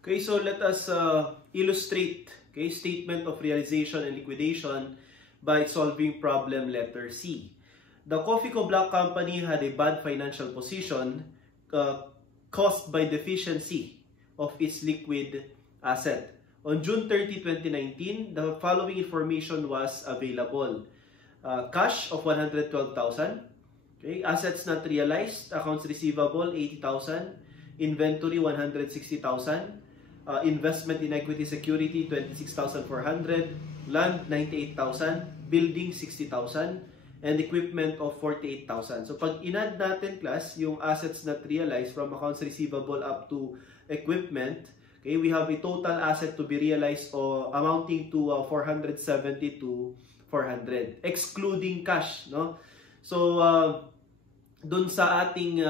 Okay, so let us illustrate statement of realization and liquidation by solving problem letter C. The Cofico Black Company had a bad financial position caused by deficiency of its liquid asset. On June 30, 2019, the following information was available. Cash of 112,000. Okay, assets not realized, accounts receivable 80,000, inventory 160,000, investment in equity security 26,400, land 98,000, building 60,000, and equipment of 48,000. So pag in-add natin class yung assets not realized from accounts receivable up to equipment, okay, we have a total asset to be realized amounting to 470 to 400, excluding cash, no? So dun sa ating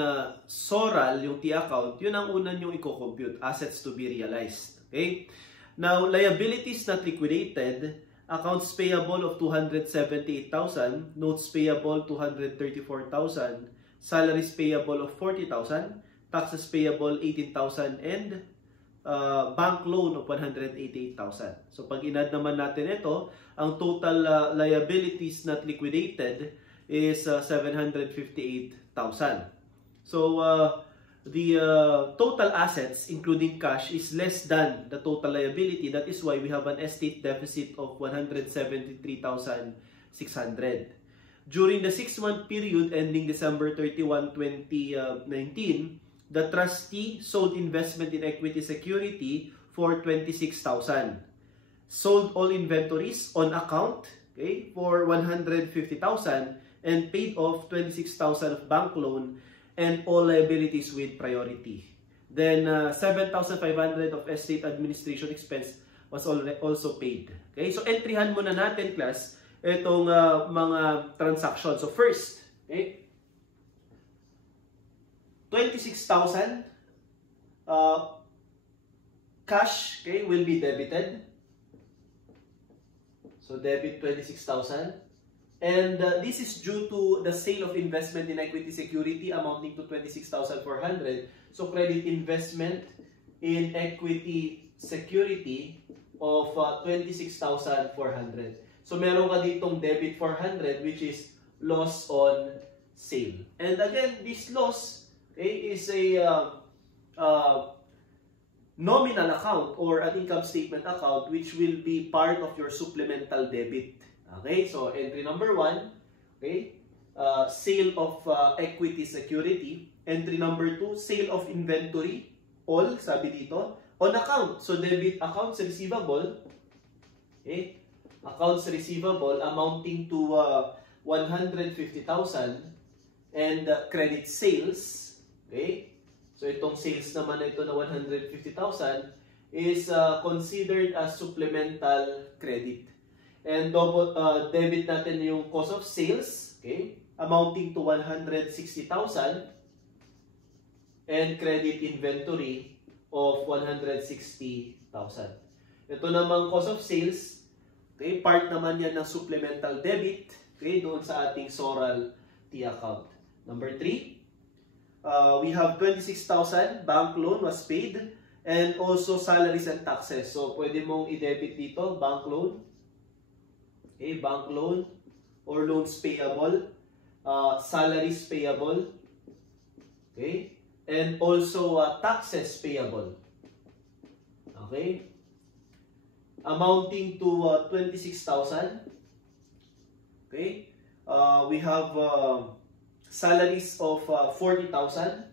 SORAL, yung T account, yun ang unang yung i-compute, assets to be realized. Okay? Now, liabilities not liquidated, accounts payable of 278,000, notes payable 234,000, salaries payable of 40,000, taxes payable 18,000, and bank loan of 188,000. So pag in-add naman natin ito, ang total liabilities not liquidated is 758,000. So the total assets including cash is less than the total liability. That is why we have an estate deficit of 173,600. During the 6-month period ending December 31, 2019, the trustee sold investment in equity security for 26,000. Sold all inventories on account, okay, for 150,000 and paid off 26,000 of bank loan and all liabilities with priority. Then 7,500 of estate administration expense was also paid. Okay, so entryhan muna natin class itong mga transactions. So first, okay, 26,000 cash, okay, will be debited. So debit 26,000. And this is due to the sale of investment in equity security amounting to 26,400. So credit investment in equity security of 26,400. So meron ka ditong debit 400 which is loss on sale. And again, this loss, okay, is a nominal account or an income statement account which will be part of your supplemental debit. Okay, so entry number 1, okay, sale of equity security. Entry number 2, sale of inventory. All, sabi dito, on account. So debit accounts receivable, okay, accounts receivable amounting to 150,000 and credit sales, okay. So itong sales naman ito na 150,000 is considered as supplemental credit. And double debit natin yung cost of sales, okay, amounting to 160,000 and credit inventory of 160,000. Ito namang cost of sales, okay, part naman yan ng supplemental debit, okay, doon sa ating SORAL T account. Number 3, we have 26,000 bank loan was paid and also salaries and taxes. So pwede mong i-debit dito bank loan. Okay, bank loan or loans payable, salaries payable, okay, and also taxes payable, okay, amounting to 26,000. Okay, we have salaries of 40,000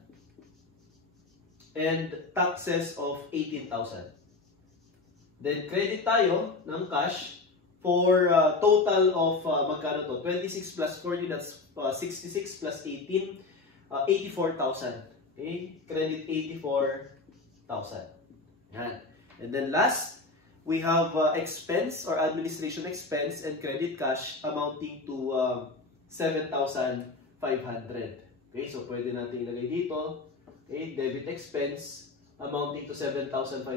and taxes of 18,000. Then credit tayo ng cash for total of magkano to? 26 plus 40, that's 66 plus 18, 84,000. Okay? Credit 84,000. Yan. And then last, we have expense or administration expense and credit cash amounting to 7,500. Okay? So pwede natin ilagay dito. Okay? Debit expense amounting to 7,500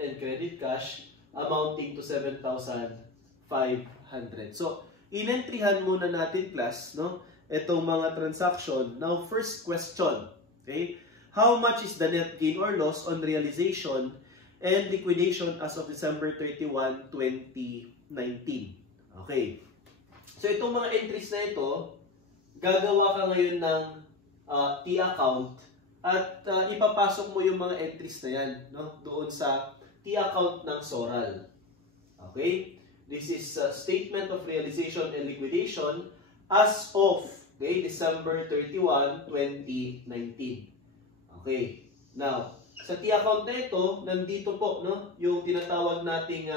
and credit cash amounting to 7,500. So, in-entryhan muna natin class, no, itong mga transaction. Now, first question, okay? How much is the net gain or loss on realization and liquidation as of December 31, 2019. Okay. So itong mga entries na ito, gagawa ka ngayon ng T account at ipapasok mo yung mga entries na yan, no, doon sa T account ng Soral. Okay? This is statement of realization and liquidation as of December 31, 2019. Okay. Now, sa T account na ito, nandito po, no, yung tinatawag nating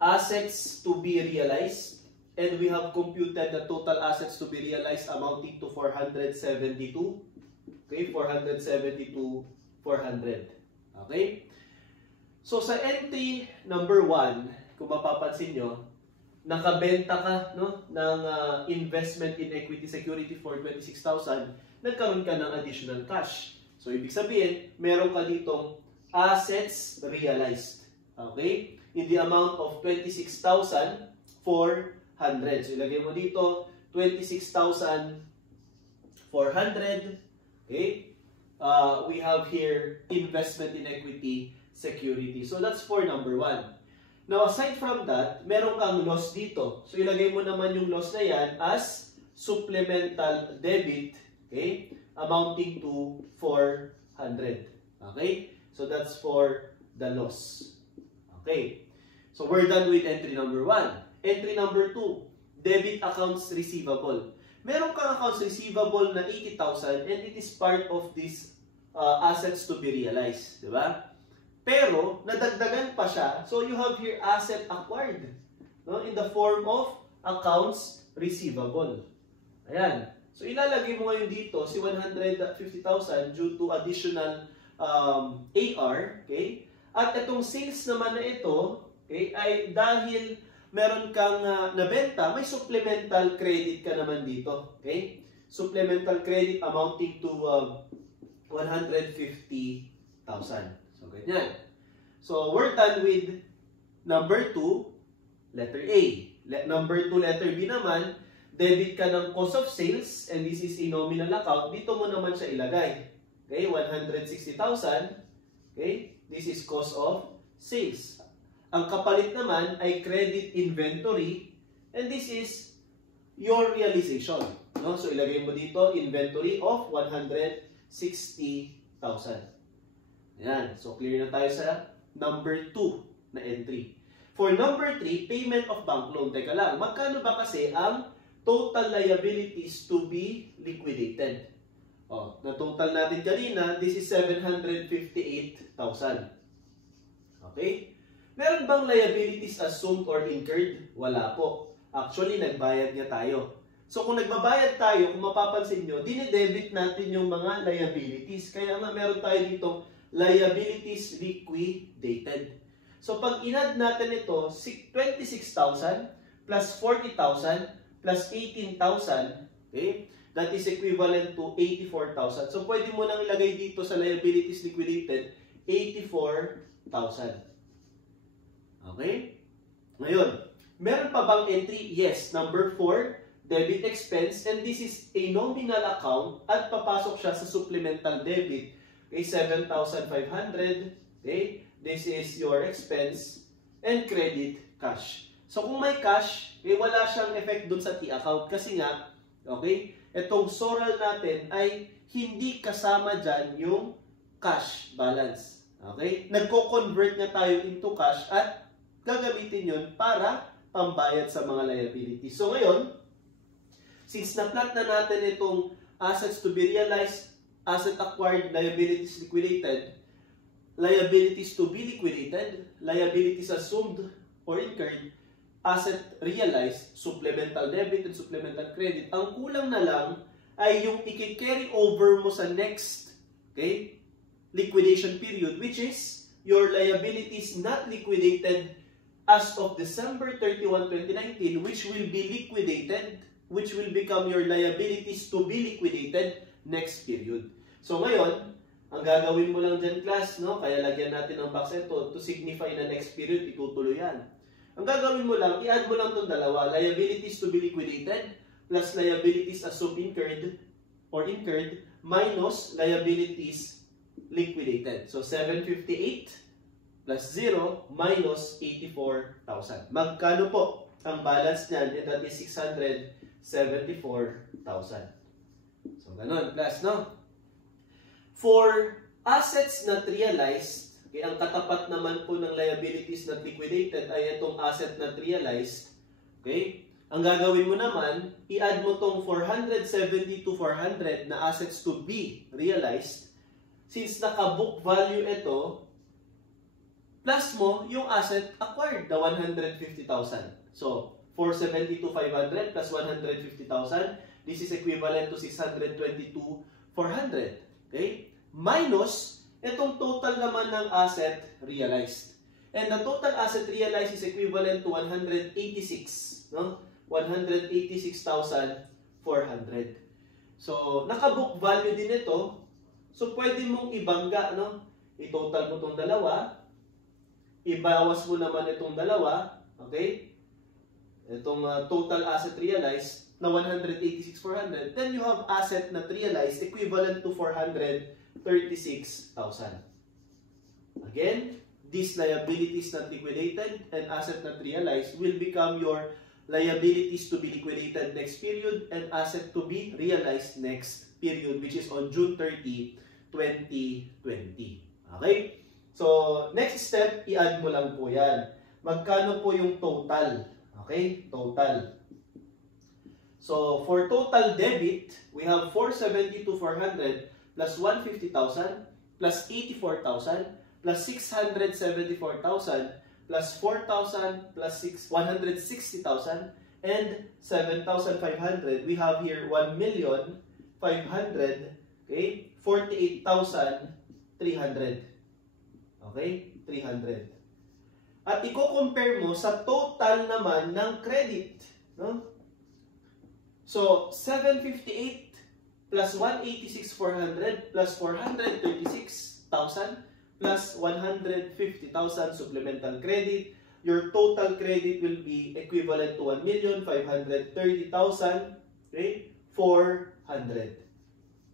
assets to be realized, and we have computed the total assets to be realized amounting to 472. Okay, 472,400. Okay? So sa entry number 1, kung mapapansin nyo, nakabenta ka, no, ng investment in equity security for 26,000, nagkaroon ka ng additional cash. So ibig sabihin, meron ka ditong assets realized. Okay? In the amount of 26,400. So ilagay mo dito 26,400. Okay? We have here investment in equity security. So that's for number 1. Now aside from that, meron kang loss dito. So ilagay mo naman yung loss na yan as supplemental debit, okay, amounting to 400. Okay? So that's for the loss. Okay. So we're done with entry number 1. Entry number 2, debit accounts receivable. Meron kang accounts receivable na 80,000 and it is part of these assets to be realized. Diba? Pero, nadagdagan pa siya. So you have here asset acquired, no, in the form of accounts receivable. Ayan. So ilalagay mo ngayon dito si 150,000 due to additional AR. Okay? At itong sales naman na ito, okay, ay dahil meron kang nabenta, may supplemental credit ka naman dito. Okay? Supplemental credit amounting to 150,000. So, ganyan. So, we're done with number 2, letter A. Number 2, letter B naman, debit ka ng cost of sales, and this is a nominal account. Dito mo naman siya ilagay. Okay? 160,000. Okay? This is cost of sales. Ang kapalit naman ay credit inventory, and this is your realization. No? So ilagay mo dito inventory of 160,000. Ayan. So clear na tayo sa number 2 na entry. For number 3, payment of bank loan. Teka lang, magkano ba kasi ang total liabilities to be liquidated? Na total natin kanina, this is 758,000. Okay? Meron bang liabilities assumed or incurred? Wala po. Actually, nagbayad niya tayo. So, kung nagbabayad tayo, kung mapapansin nyo, dinidebit natin yung mga liabilities. Kaya nga, meron tayo dito liabilities liquidated. So, pag inad natin ito, 26,000 plus 40,000 plus 18,000, okay? That is equivalent to 84,000. So, pwede mo nang ilagay dito sa liabilities liquidated, 84,000. Okay? Ngayon, meron pa bang entry? Yes. Number 4, debit expense. And this is a nominal account at papasok siya sa supplemental debit. Okay, 7,500. Okay? This is your expense and credit cash. So, kung may cash, wala siyang effect dun sa T account. Kasi nga, okay, itong Soral natin ay hindi kasama dyan yung cash balance. Okay? Nagko-convert na tayo into cash at gagamitin yun para pambayad sa mga liabilities. So ngayon, since na-plot na natin itong assets to be realized, asset acquired, liabilities liquidated, liabilities to be liquidated, liabilities assumed or incurred, asset realized, supplemental debit and supplemental credit. Ang kulang na lang ay yung i-carry over mo sa next, okay, liquidation period, which is your liabilities not liquidated as of December 31, 2019, which will be liquidated, which will become your liabilities to be liquidated next period. So ngayon, ang gagawin mo lang dyan, class, no? Kaya lagyan natin ng box ito to signify na next period, itutuloy yan. Ang gagawin mo lang, i-add mo lang itong dalawa, liabilities to be liquidated plus liabilities assumed incurred or incurred minus liabilities liquidated. So 758 plus 0 minus 84,000. Magkano po ang balance niyan? And that is 674,000. So ganun, class, no? For assets not realized, okay, ang katapat naman po ng liabilities not liquidated ay itong asset not realized. Okay? Ang gagawin mo naman, i-add mo tong 470 to 400 na assets to be realized. Since naka-book value ito, plus mo yung asset acquired, the 150,000. So, 470 to 500 plus 150,000, this is equivalent to 622,400. Okay? Minus, itong total naman ng asset realized. And the total asset realized is equivalent to 186, no? 186,400. So, naka-book value din ito. So, pwede mong ibangga, no? I-total mo itong dalawa. Ibawas mo naman itong dalawa. Okay? Itong total asset realized na 186,400. Then, you have asset not realized equivalent to 436,000. Again, these liabilities not liquidated and asset not realized will become your liabilities to be liquidated next period and asset to be realized next period, which is on June 30, 2020. Okay? So, next step, i-add mo lang po yan. Magkano po yung total? Okay? Total. So, for total debit, we have 470 to 400 plus 150,000 plus 84,000 plus 674,000 plus 4,000 plus 160,000 and 7,500. We have here 1,500,000, okay? 48,300. Okay? 300. At i-compare mo sa total naman ng credit, no? So 758 plus 186,400 plus 436,000 plus 150,000 supplemental credit, your total credit will be equivalent to 1,530,000, okay? 400.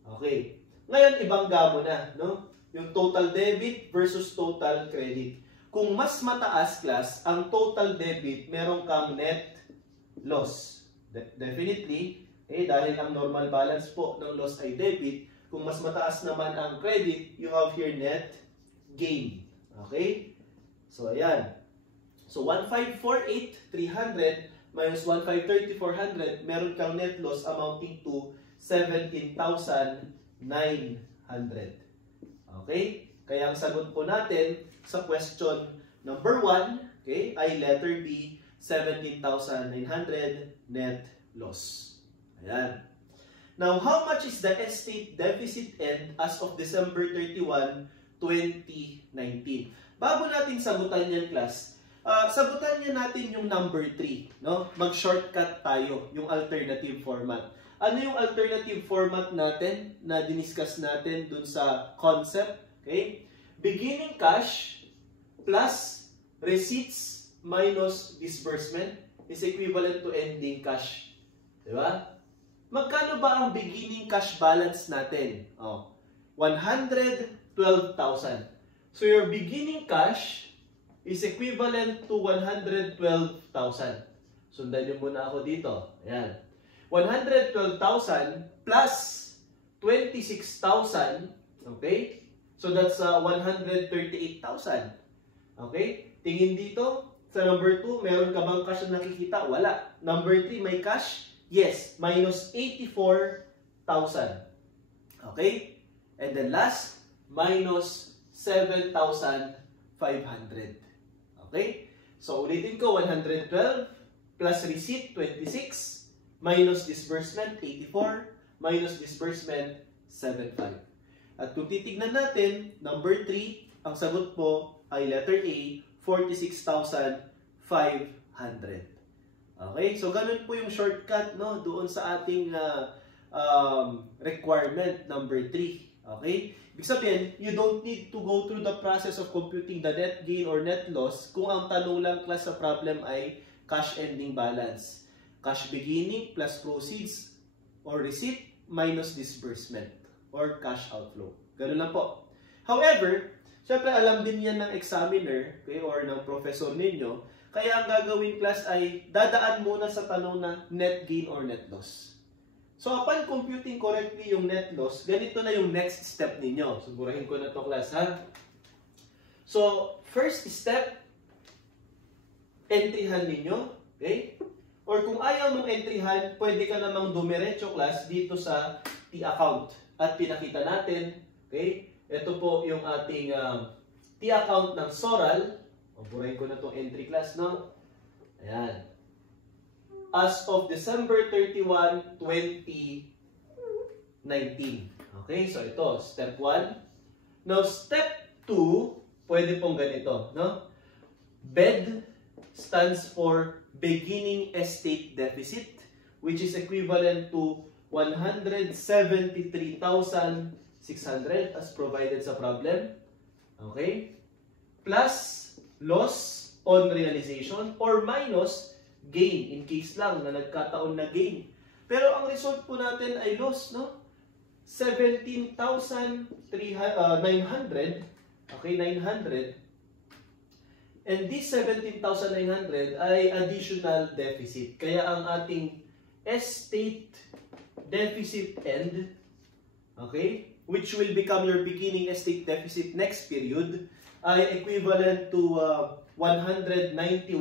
Okay. Ngayon, ibangga mo na, no? Yung total debit versus total credit. Kung mas mataas, class, ang total debit, meron kang net loss. Definitely, dahil ang normal balance po ng loss ay debit, kung mas mataas naman ang credit, you have here net gain. Okay? So, ayan. So, 1,548,300 minus 1,530,400, meron kang net loss amounting to 17,900. Okay? Kaya ang sagot po natin sa question number 1, okay, ay letter B, 17,900 net loss. Ayan. Now, how much is the estate deficit end as of December 31, 2019? Bago natin sagutan yan, class, sagutan niya natin yung number 3. No? Mag-shortcut tayo, yung alternative format. Ano yung alternative format natin na diniscuss natin dun sa concept? Okay? Beginning cash plus receipts minus disbursement is equivalent to ending cash. Diba? Magkano ba ang beginning cash balance natin? 112,000. So your beginning cash is equivalent to 112,000. Sundan niyo muna ako dito. Ayan. 112,000 plus 26,000. Okay? So that's 138,000. Okay? Tingin dito. Sa number 2, meron ka bang cash na nakikita? Wala. Number 3, may cash? Yes. Minus 84,000. Okay? And then last, minus 7,500. Okay? So, ulitin ko, 112 plus receipt, 26, minus disbursement, 84, minus disbursement, 75. At kung titignan natin, number 3, ang sagot po ay letter A, 46,500. Okay? So, ganun po yung shortcut, no, doon sa ating requirement number 3. Okay? Ibig sabihin, you don't need to go through the process of computing the net gain or net loss kung ang tanong lang, class, sa problem ay cash ending balance. Cash beginning plus proceeds or receipt minus disbursement or cash outflow. Ganun lang po. However, syempre alam din yan ng examiner, okay, or ng professor ninyo. Kaya ang gagawin class ay dadaan muna sa tanong na net gain or net loss. So upon computing correctly yung net loss, ganito na yung next step ninyo. Sigurahin ko na to class ha. So first step, entryhan ninyo. Okay? Or kung ayaw mong entryhan, pwede ka namang dumiretso class dito sa T-account. At pinakita natin, okay? Ito po yung ating T-account ng Soral. Burahin ko na itong entry class, no? Ayan. As of December 31, 2019. Okay, so ito, step 1. Now, step 2, pwede pong ganito, no? BED stands for Beginning Estate Deficit, which is equivalent to 173,600 as provided sa problem. Okay? Plus loss on realization or minus gain in case lang na nagkataon na gain. Pero ang result po natin ay loss, no? 17,900. Okay, 900. And this 17,900 ay additional deficit. Kaya ang ating estate deficit end, okay, which will become your beginning estate deficit next period, ay equivalent to 191,500.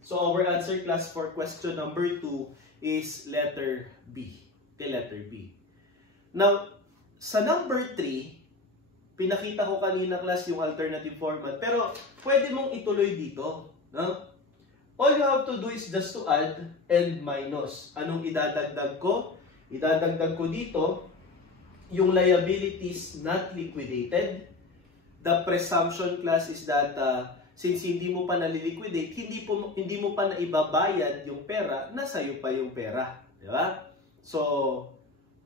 So our answer class for question number 2 is letter B. Okay, letter B. Now, sa number 3, pinakita ko kanina class yung alternative format, pero pwede mong ituloy dito, no? All you have to do is just to add and minus. Anong idadagdag ko? Idadagdag ko dito yung liabilities not liquidated. The presumption class is that since hindi mo pa naliliquidate, hindi mo pa naibabayad yung pera, nasa iyo pa yung pera, di ba? So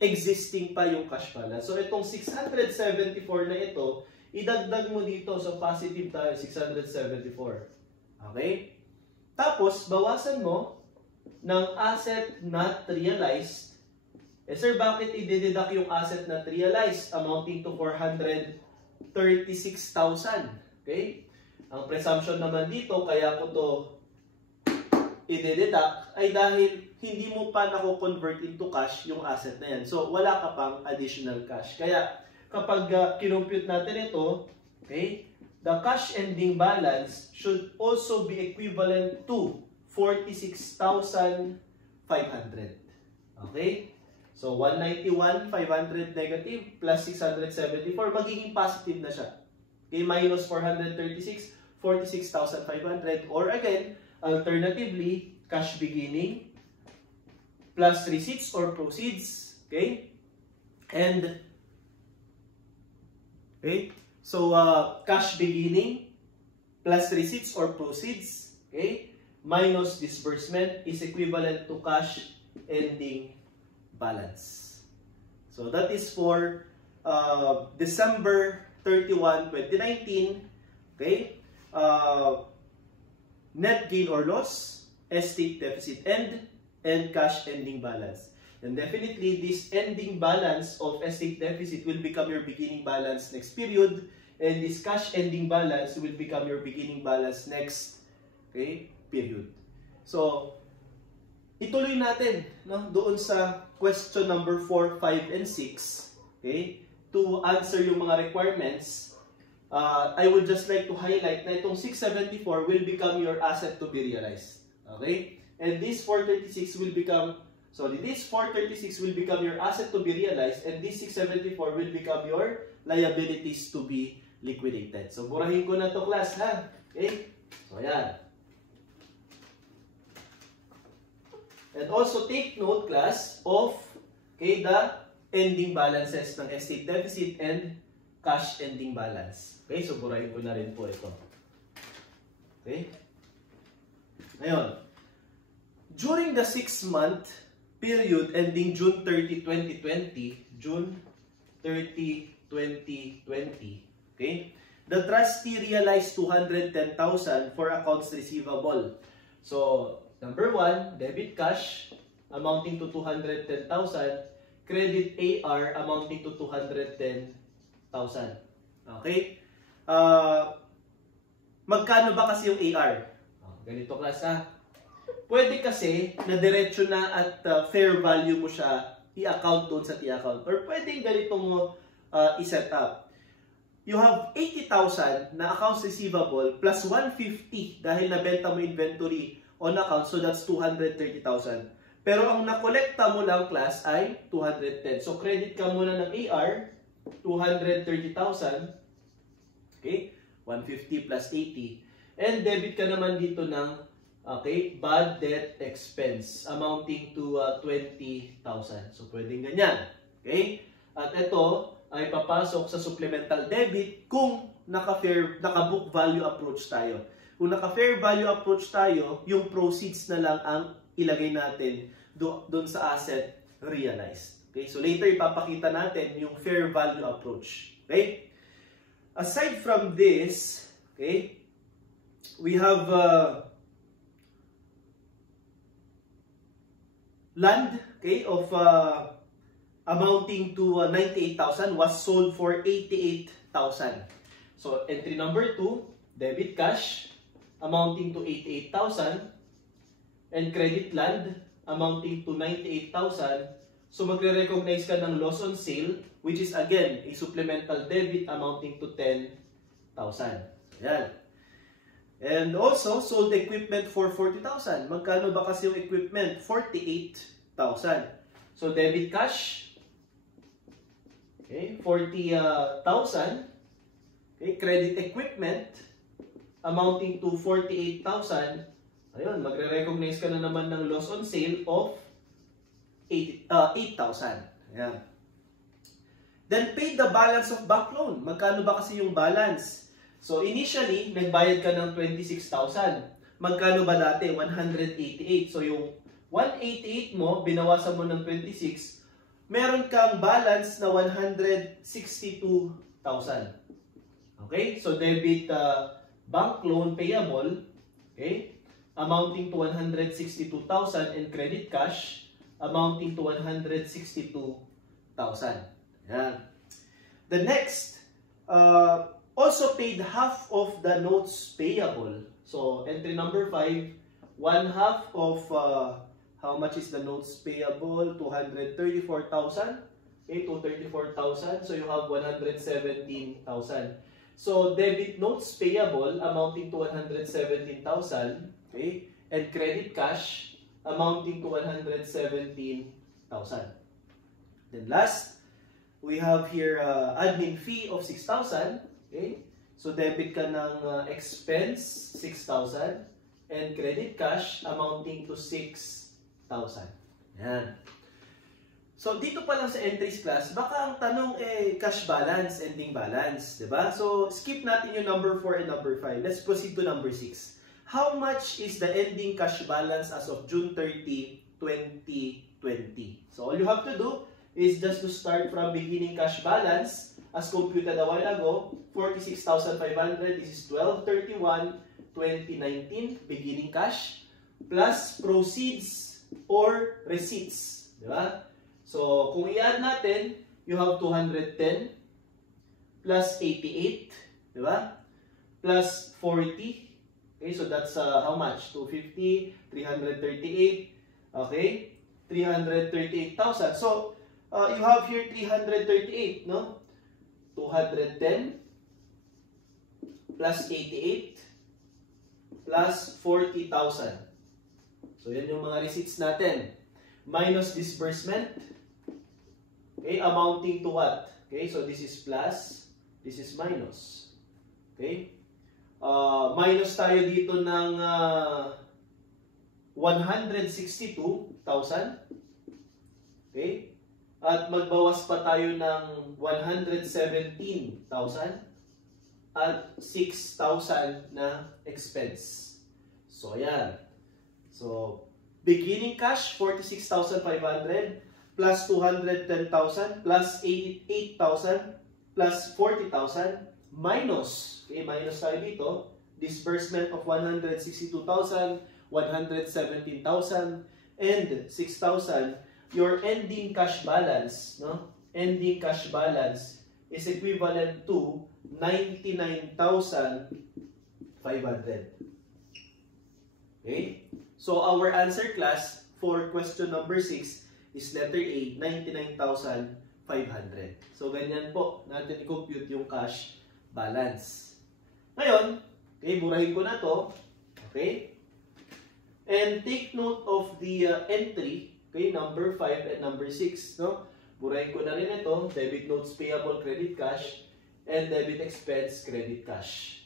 existing pa yung cash balance. So itong 674 na ito, idagdag mo dito sa positive tayo, 674. Okay? Tapos, bawasan mo ng asset not realized. Eh sir, bakit i-deduct yung asset not realized amounting to 436,000? Okay? Ang presumption naman dito, kaya ko to i-deduct, ay dahil hindi mo pa nako-convert into cash yung asset na yan. So, wala ka pang additional cash. Kaya, kapag kinompute natin ito, okay, the cash ending balance should also be equivalent to 46,500. Okay? So, 191,500 negative plus 674, magiging positive na siya. Okay, minus 436, 46,500. Or again, alternatively, cash beginning plus receipts or proceeds, okay? And, okay, so cash beginning plus receipts or proceeds, okay, minus disbursement is equivalent to cash ending balance. So that is for December 31, 2019, okay? Net gain or loss, estate deficit end, and cash ending balance. And definitely, this ending balance of estate deficit will become your beginning balance next period, and this cash ending balance will become your beginning balance next, okay, period. So, ituloy natin, no, doon sa question number 4, 5, and 6, okay, to answer yung mga requirements. I would just like to highlight na itong 674 will become your asset to be realized. Okay? And this 436 will become, this 436 will become your asset to be realized, and this 674 will become your liabilities to be liquidated. So, burahin ko na to class, ha? Okay? So, ayan. And also take note, class, of, okay, the ending balances ng estate deficit and cash ending balance. Okay? So, burahin ko na rin po ito. Okay? Ngayon, during the 6-month period ending June 30, 2020, okay, the trustee realized 210,000 for accounts receivable. So, number 1, debit cash amounting to 210,000, credit AR amounting to 210,000. Okay? Magkano ba kasi yung AR? Ganito class ha. Pwede kasi na diretso na at fair value mo siya i-account doon sa T-account. Or pwedeng ganito mo i-set up. You have 80,000 na accounts receivable plus 150 dahil nabenta mo inventory on account, so that's 230,000. Pero ang nakolekta mo lang class ay 210. So credit ka muna ng AR, 230,000. Okay? 150 plus 80. And debit ka naman dito ng bad debt expense amounting to 20,000. So pwedeng ganyan. Okay? At ito ay papasok sa supplemental debit kung naka-book value approach tayo. Kung naka-fair value approach tayo, yung proceeds na lang ang ilagay natin doon sa asset realized. Okay? So later ipapakita natin yung fair value approach. Okay? Aside from this, okay, we have land, okay, of amounting to 98,000 was sold for 88,000. So entry number 2, debit cash amounting to 88,000 and credit land amounting to 98,000. So magre-recognize ka ng loss on sale, which is again a supplemental debit amounting to 10,000. Yan. And also sold equipment for 40,000. Magkano ba kasi yung equipment? 48,000. So debit cash, okay, 40,000. Okay, credit equipment amounting to 48,000. Ayun, magre-recognize ka na naman ng loss on sale of 8,000. Ayan. Then pay the balance of bank loan. Magkano ba kasi yung balance? So initially, nagbayad ka ng 26,000. Magkano ba dati? 188. So yung 188 mo, binawasan mo ng 26, meron kang balance na 162,000. Okay? So debit bank loan payable, okay, amounting to 162,000 and credit cash amounting to 162,000. Yan. The next, also paid half of the notes payable. So entry number 5, 1/2 of how much is the notes payable? 234,000. Okay, 234,000. So you have 117,000. So debit notes payable amounting to 117,000, okay, and credit cash amounting to 117,000. Then last, we have here admin fee of 6,000, okay. So debit ka ng expense 6,000 and credit cash amounting to 6,000. Yan. So, dito pa lang sa entries class, baka ang tanong cash balance, ending balance, diba? So, skip natin yung number 4 and number 5. Let's proceed to number 6. How much is the ending cash balance as of June 30, 2020? So, all you have to do is just to start from beginning cash balance as computed a while ago, 46,500. This is 12/31/2019, beginning cash, plus proceeds or receipts, diba? So, kung i-add natin, you have 210 plus 88, di ba? Plus 40. Okay, so that's how much? 250, 338, okay? 338,000. So, you have here 338, no? 210 plus 88 plus 40,000. So, yan yung mga receipts natin. Minus disbursement. Okay, amounting to what? Okay, so this is plus, this is minus. Okay? Minus tayo dito ng 162,000. Okay? At magbawas pa tayo ng 117,000 at 6,000 na expense. So, ayan. So, beginning cash, 46,500 plus 210,000 plus 88,000 plus 40,000 minus, okay, minus tayo dito, disbursement of 162,000, 117,000, and 6,000 your ending cash balance, no? Ending cash balance is equivalent to 99,500. Okay? So our answer, class, for question number 6 is letter A, 99,500. So ganyan po natin i-compute yung cash balance. Ngayon, okay, burahin ko na to. Okay? And take note of the entry, okay, number 5 and number 6, no? Burahin ko na rin ito, debit notes payable credit cash and debit expense credit cash.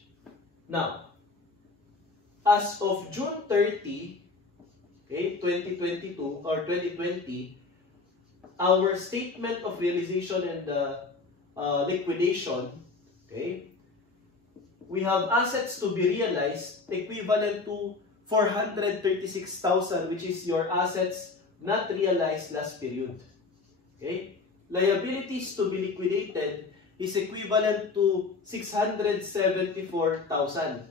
Now, as of June 30, okay, 2022 or 2020, our statement of realization and liquidation, okay, we have assets to be realized equivalent to 436,000, which is your assets not realized last period. Okay? Liabilities to be liquidated is equivalent to 674,000,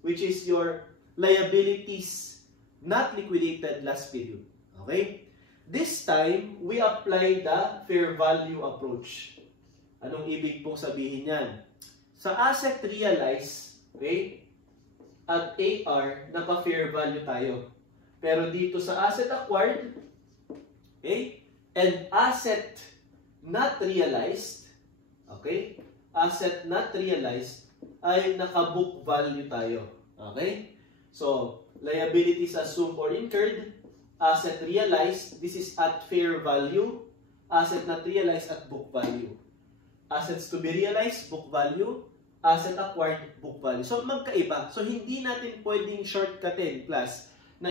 which is your liabilities not liquidated last period. Okay? This time, we apply the fair value approach. Anong ibig pong sabihin yan? Sa asset realized, okay, at AR, naka-fair value tayo. Pero dito sa asset acquired, okay, and asset not realized, okay, asset not realized, ay naka-book value tayo. Okay? So, liabilities assumed or incurred, asset realized, this is at fair value, asset not realized at book value. Assets to be realized, book value, asset acquired, book value. So, magkaiba. So, hindi natin pwedeng shortcutin, class,